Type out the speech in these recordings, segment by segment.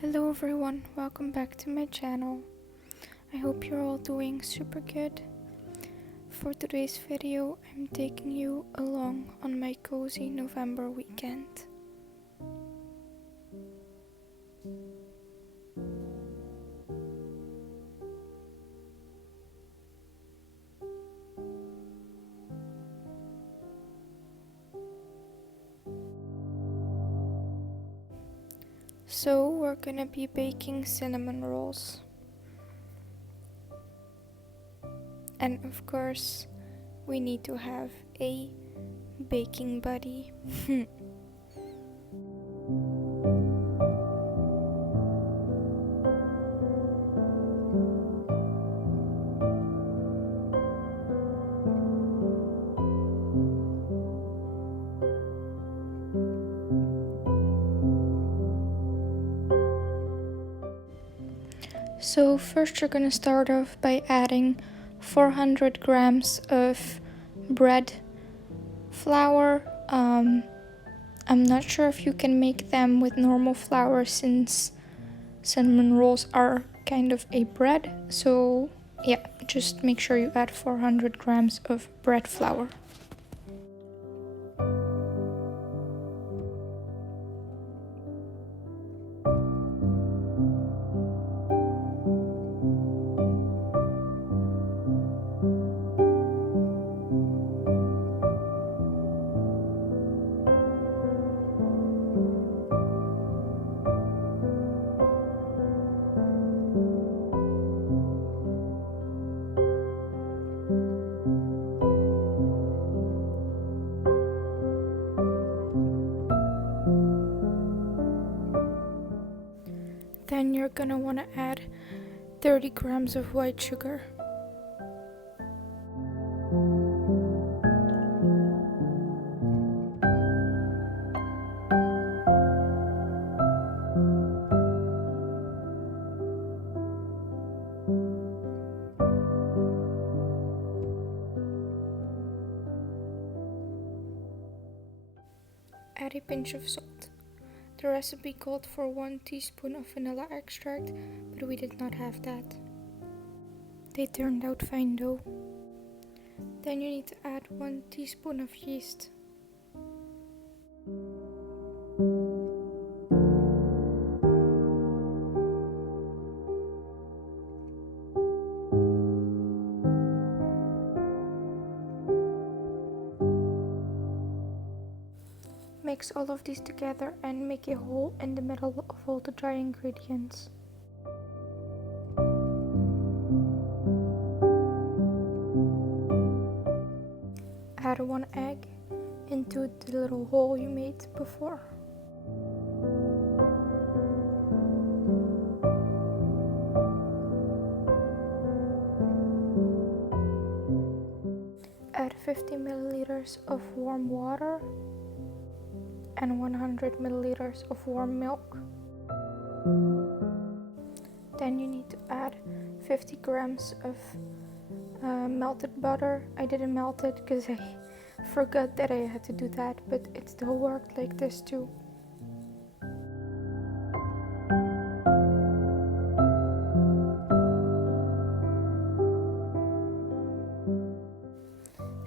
Hello everyone, welcome back to my channel. I hope you're all doing super good. For today's video, I'm taking you along on my cozy November weekend. So we're gonna be baking cinnamon rolls. And of course, we need to have a baking buddy. So first you're gonna start off by adding 400 grams of bread flour. I'm not sure if you can make them with normal flour since cinnamon rolls are kind of a bread. So yeah, just make sure you add 400 grams of bread flour. Then you're gonna want to add 30 grams of white sugar. Add a pinch of salt. The recipe called for 1 teaspoon of vanilla extract, but we did not have that. They turned out fine though. Then you need to add 1 teaspoon of yeast. Mix all of these together and make a hole in the middle of all the dry ingredients. Add 1 egg into the little hole you made before. Add 50 milliliters of warm water and 100 milliliters of warm milk. Then you need to add 50 grams of melted butter. I didn't melt it because I forgot that I had to do that, but it still worked like this too.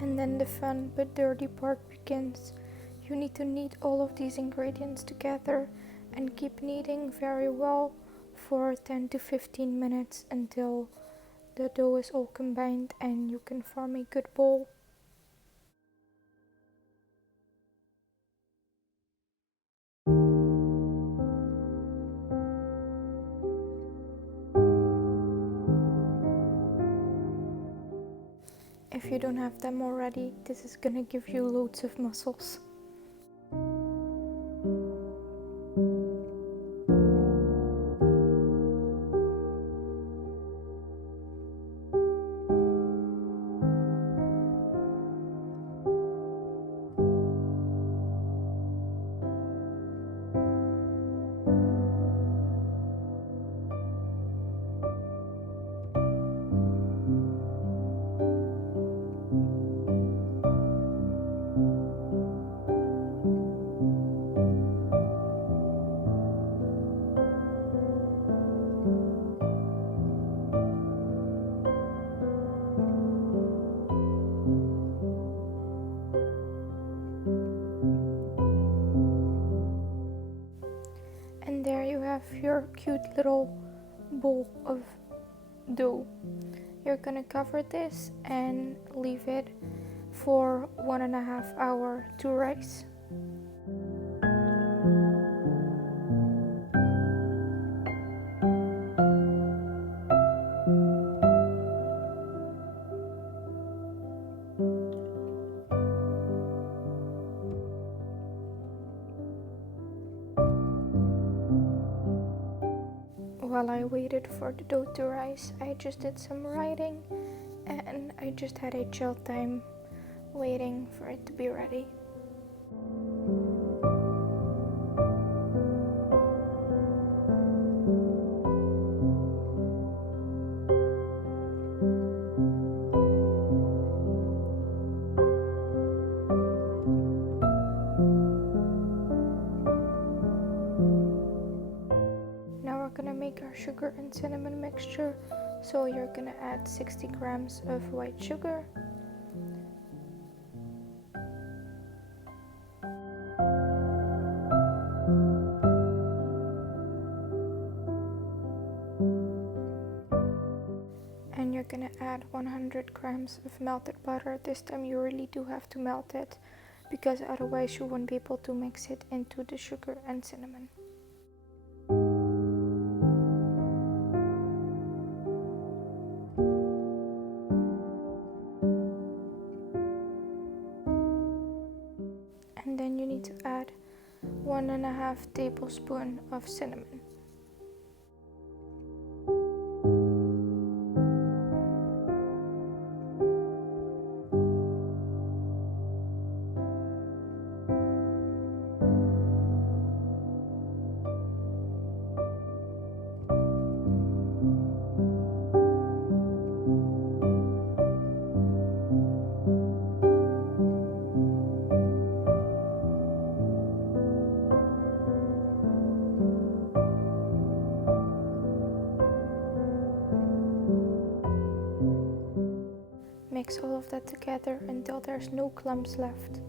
And then the fun but dirty part begins. You need to knead all of these ingredients together and keep kneading very well for 10 to 15 minutes until the dough is all combined and you can form a good bowl. If you don't have them already, this is gonna give you loads of muscles. And there you have your cute little bowl of dough. You're gonna cover this and leave it for 1.5 hours to rise. While I waited for the dough to rise, I just did some writing and I just had a chill time waiting for it to be ready. Now we're gonna make our sugar and cinnamon mixture. So you're gonna add 60 grams of white sugar, and you're gonna add 100 grams of melted butter. This time you really do have to melt it because otherwise you won't be able to mix it into the sugar and cinnamon. And then you need to add 1.5 tablespoons of cinnamon. Mix all of that together until there's no clumps left.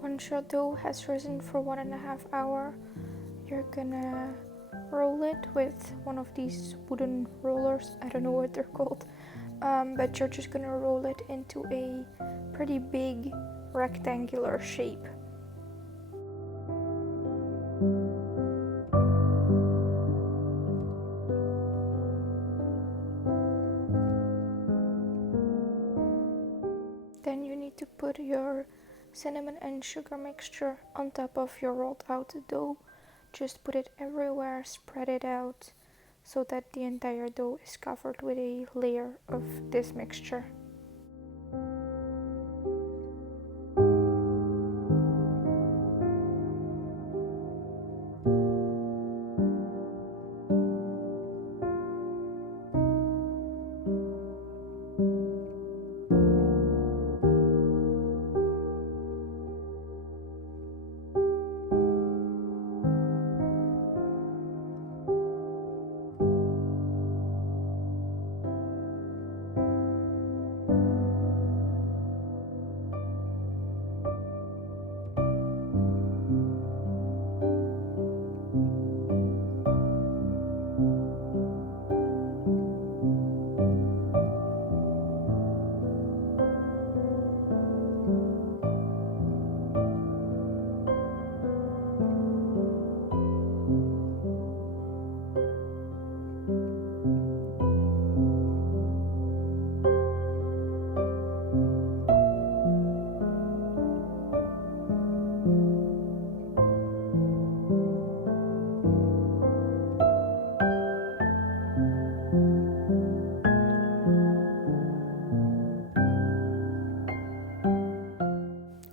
Once your dough has risen for 1.5 hours, you're gonna roll it with one of these wooden rollers. I don't know what they're called, but you're just gonna roll it into a pretty big rectangular shape. Then you need to put your cinnamon and sugar mixture on top of your rolled out dough. Just put it everywhere, spread it out so that the entire dough is covered with a layer of this mixture.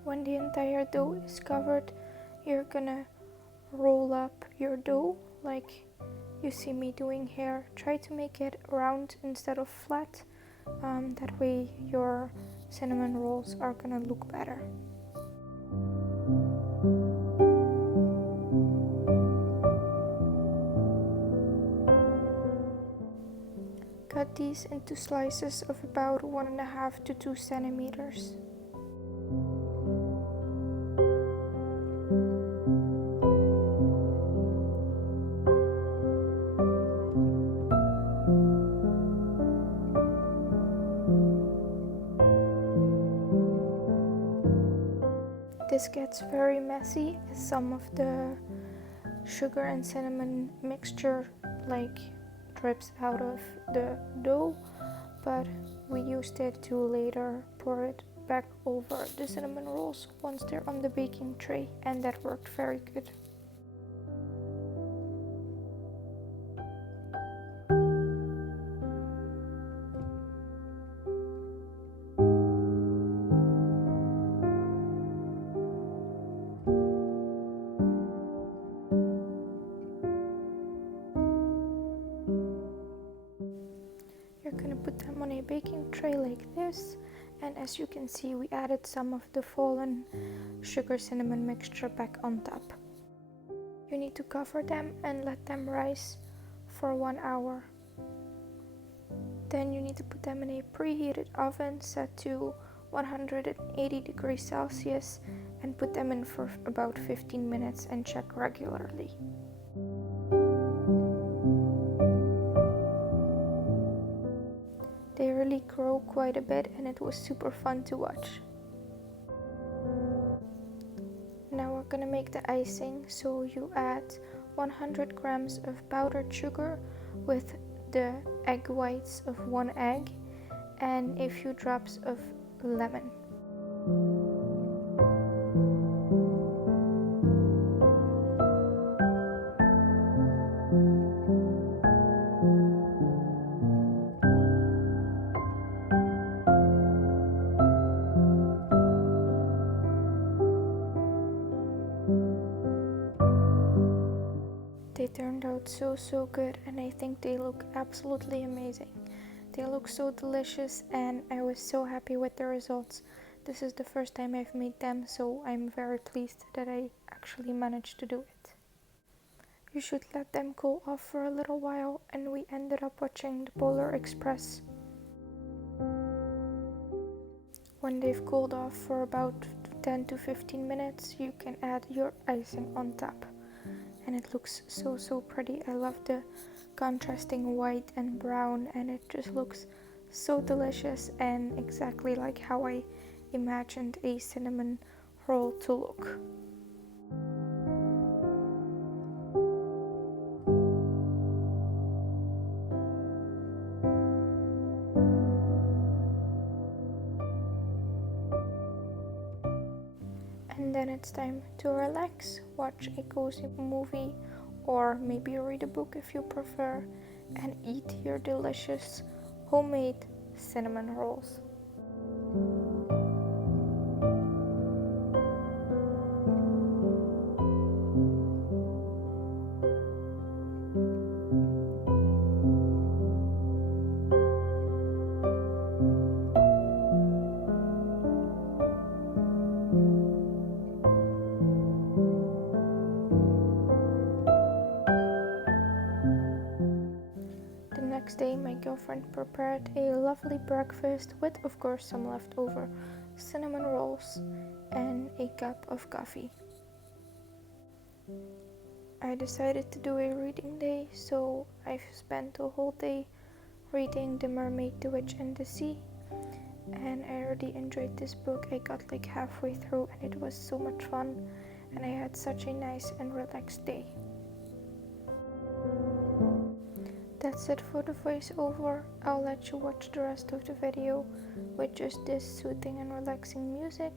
When the entire dough is covered, you're gonna roll up your dough like you see me doing here. Try to make it round instead of flat. That way your cinnamon rolls are gonna look better. cut these into slices of about 1.5 to 2 centimeters. This gets very messy as some of the sugar and cinnamon mixture drips out of the dough, but we used it to later pour it back over the cinnamon rolls once they're on the baking tray, and that worked very good. You're gonna put them on a baking tray like this, and as you can see, we added some of the fallen sugar cinnamon mixture back on top. You need to cover them and let them rise for 1 hour. Then you need to put them in a preheated oven set to 180 degrees Celsius and put them in for about 15 minutes and check regularly. They really grow quite a bit and it was super fun to watch. Now we're gonna make the icing, so you add 100 grams of powdered sugar with the egg whites of 1 egg and a few drops of lemon. They turned out so good, and I think they look absolutely amazing. They look so delicious and I was so happy with the results. This is the first time I've made them, so I'm very pleased that I actually managed to do it. You should let them cool off for a little while, and we ended up watching the Polar Express. When they've cooled off for about 10 to 15 minutes, you can add your icing on top. And it looks so pretty. I love the contrasting white and brown, and it just looks so delicious and exactly like how I imagined a cinnamon roll to look. And then it's time to relax, watch a cozy movie, or maybe read a book if you prefer, and eat your delicious homemade cinnamon rolls. Next day, my girlfriend prepared a lovely breakfast with, of course, some leftover cinnamon rolls and a cup of coffee. I decided to do a reading day, so I've spent the whole day reading The Mermaid, the Witch and the Sea, and I really enjoyed this book. I got like halfway through and it was so much fun, and I had such a nice and relaxed day. That's it for the voiceover. I'll let you watch the rest of the video with just this soothing and relaxing music,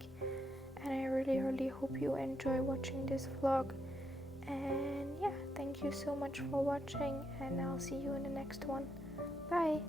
and I really hope you enjoy watching this vlog. And yeah, thank you so much for watching, and I'll see you in the next one. Bye!